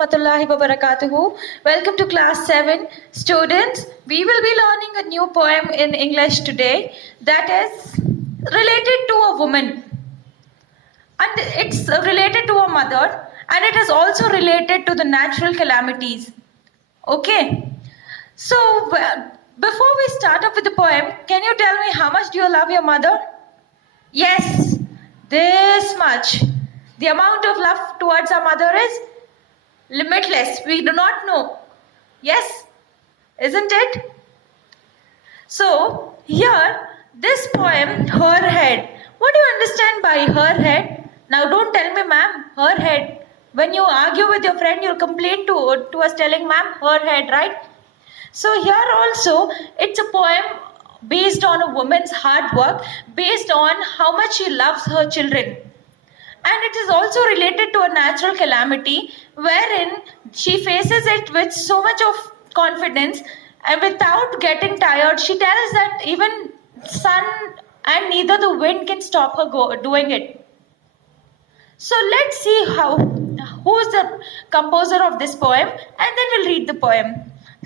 warahmatullahi wabarakatuh. Welcome to class 7. Students, we will be learning a new poem in English today that is related to a woman. And it's related to a mother, and it is also related to the natural calamities. Okay? So, before we start up with the poem, can you tell me how much do you love your mother? Yes, this much. The amount of love towards our mother is limitless. We do not know. Yes, isn't it? So, here, this poem, Her Head. What do you understand by her head? Now, don't tell me, ma'am, her head. When you argue with your friend, you'll complain to us telling, ma'am, her head, right? So, here also, it's a poem based on a woman's hard work, based on how much she loves her children. And it is also related to a natural calamity wherein she faces it with so much of confidence and without getting tired. She tells that even sun and neither the wind can stop her doing it. So let's see who is the composer of this poem, and then we'll read the poem.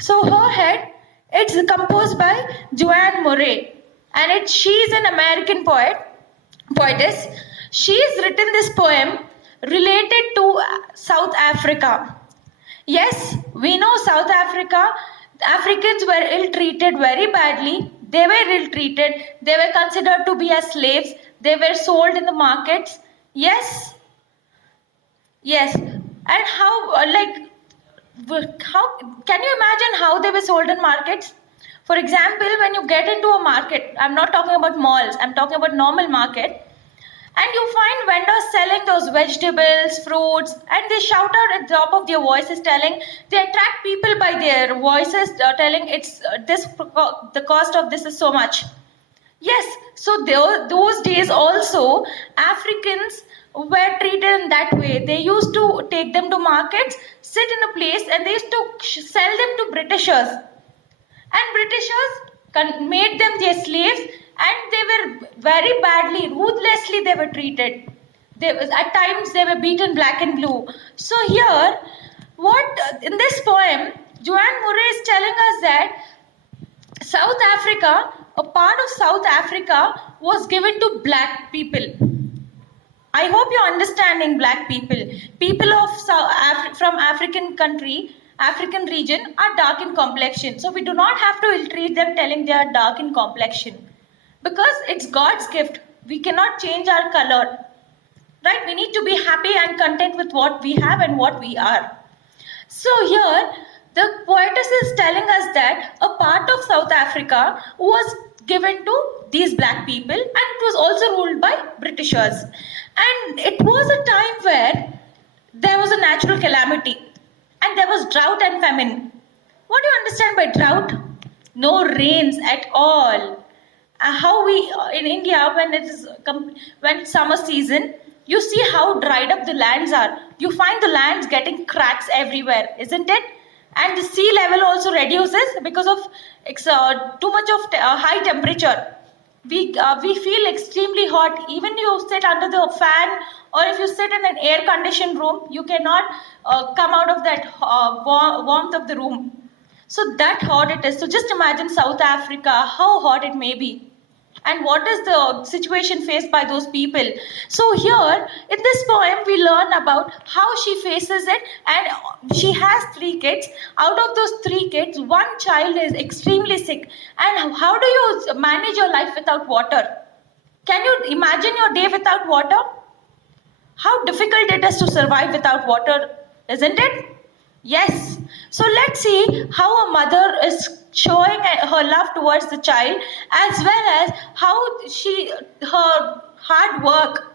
So Her Head, it's composed by Joanne Murray, and she's an American poetess. She's written this poem related to South Africa. Yes, we know South Africa. Africans were ill-treated very badly. They were ill-treated. They were considered to be as slaves. They were sold in the markets. Yes. And how can you imagine how they were sold in markets? For example, when you get into a market, I'm not talking about malls, I'm talking about normal market, and you find vendors selling those vegetables, fruits, and they shout out at the top of their voices telling, they attract people by their voices telling it's the cost of this is so much. Yes, so those days also, Africans were treated in that way. They used to take them to markets, sit in a place, and they used to sell them to Britishers. And Britishers made them their slaves, and they were very badly, ruthlessly they were treated. At times they were beaten black and blue. So here, in this poem, Joanne Murray is telling us that South Africa, a part of South Africa was given to black people. I hope you're understanding black people. People from African region are dark in complexion. So we do not have to ill-treat them telling they are dark in complexion. Because it's God's gift. We cannot change our color. Right? We need to be happy and content with what we have and what we are. So here, the poetess is telling us that a part of South Africa was given to these black people, and it was also ruled by Britishers. And it was a time where there was a natural calamity and there was drought and famine. What do you understand by drought? No rains at all. How we in India, when it's summer season, you see how dried up the lands are. You find the lands getting cracks everywhere, isn't it? And the sea level also reduces because of too much of high temperature. We feel extremely hot. Even you sit under the fan, or if you sit in an air-conditioned room, you cannot come out of that warmth of the room. So that hot it is. So just imagine South Africa, how hot it may be. And what is the situation faced by those people. So here, in this poem, we learn about how she faces it, and she has 3 kids. Out of those 3 kids, 1 child is extremely sick. And how do you manage your life without water? Can you imagine your day without water? How difficult it is to survive without water, isn't it? Yes. So let's see how a mother is showing her love towards the child, as well as how her hard work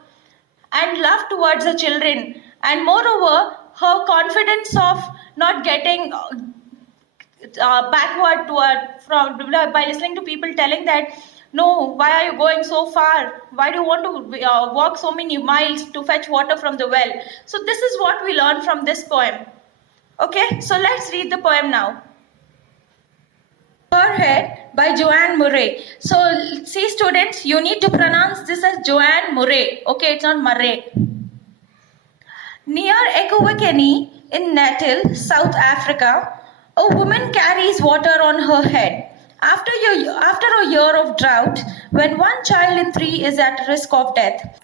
and love towards the children, and moreover her confidence of not getting backward by listening to people telling that, no, why are you going so far? Why do you want to walk so many miles to fetch water from the well? So this is what we learn from this poem. Okay, so let's read the poem now. Her Head by Joanne Murray. So see students, you need to pronounce this as Joanne Murray. Okay, it's not Murray. Near Ekurhuleni in Natal, South Africa, a woman carries water on her head. After a year of drought, when one child in three is at risk of death,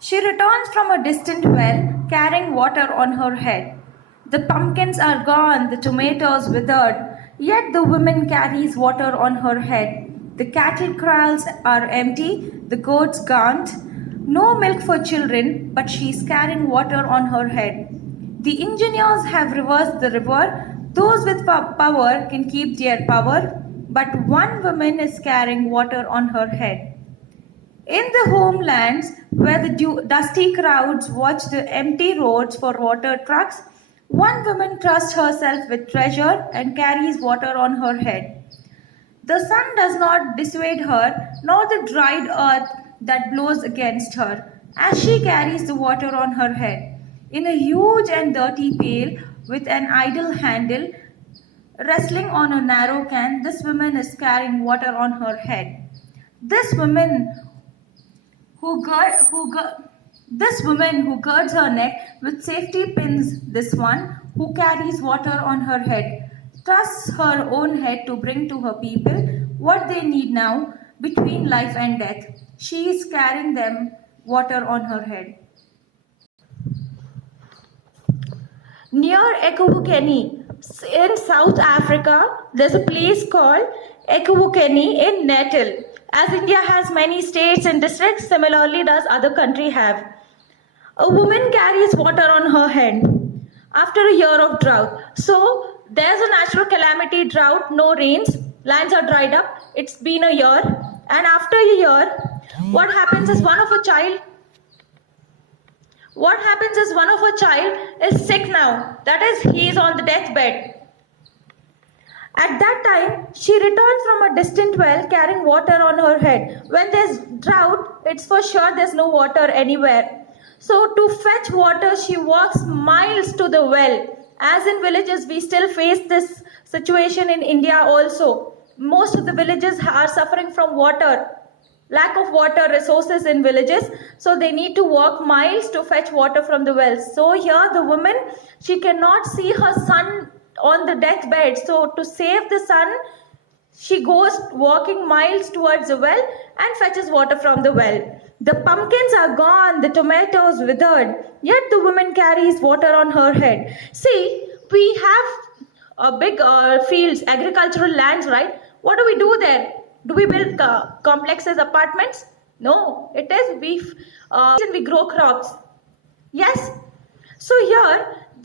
she returns from a distant well carrying water on her head. The pumpkins are gone, the tomatoes withered, yet the woman carries water on her head. The cattle kraals are empty, the goats gaunt. No milk for children, but she is carrying water on her head. The engineers have reversed the river. Those with power can keep their power, but one woman is carrying water on her head. In the homelands, where the dusty crowds watch the empty roads for water trucks, one woman trusts herself with treasure and carries water on her head. The sun does not dissuade her, nor the dried earth that blows against her, as she carries the water on her head. In a huge and dirty pail with an idle handle, resting on a narrow can, this woman is carrying water on her head. This woman this woman who girds her neck with safety pins, this one who carries water on her head, trusts her own head to bring to her people what they need now between life and death. She is carrying them water on her head. Near Ekurhuleni in South Africa, there's a place called Ekurhuleni in Natal. As India has many states and districts, similarly does other country have. A woman carries water on her head after a year of drought. So there's a natural calamity, drought, no rains, lands are dried up. It's been a year, and after a year, what happens is one of a child is sick now. That is, he is on the deathbed. At that time, she returns from a distant well carrying water on her head. When there's drought, it's for sure there's no water anywhere. So to fetch water, she walks miles to the well. As in villages, we still face this situation in India also. Most of the villages are suffering from lack of water resources in villages. So they need to walk miles to fetch water from the wells. So here the woman, she cannot see her son on the deathbed. So to save the son, she goes walking miles towards the well and fetches water from the well. The pumpkins are gone, the tomatoes withered, yet the woman carries water on her head. See, we have big fields, agricultural lands, right? What do we do there? Do we build complexes, apartments? No, it is we grow crops. Yes. So here,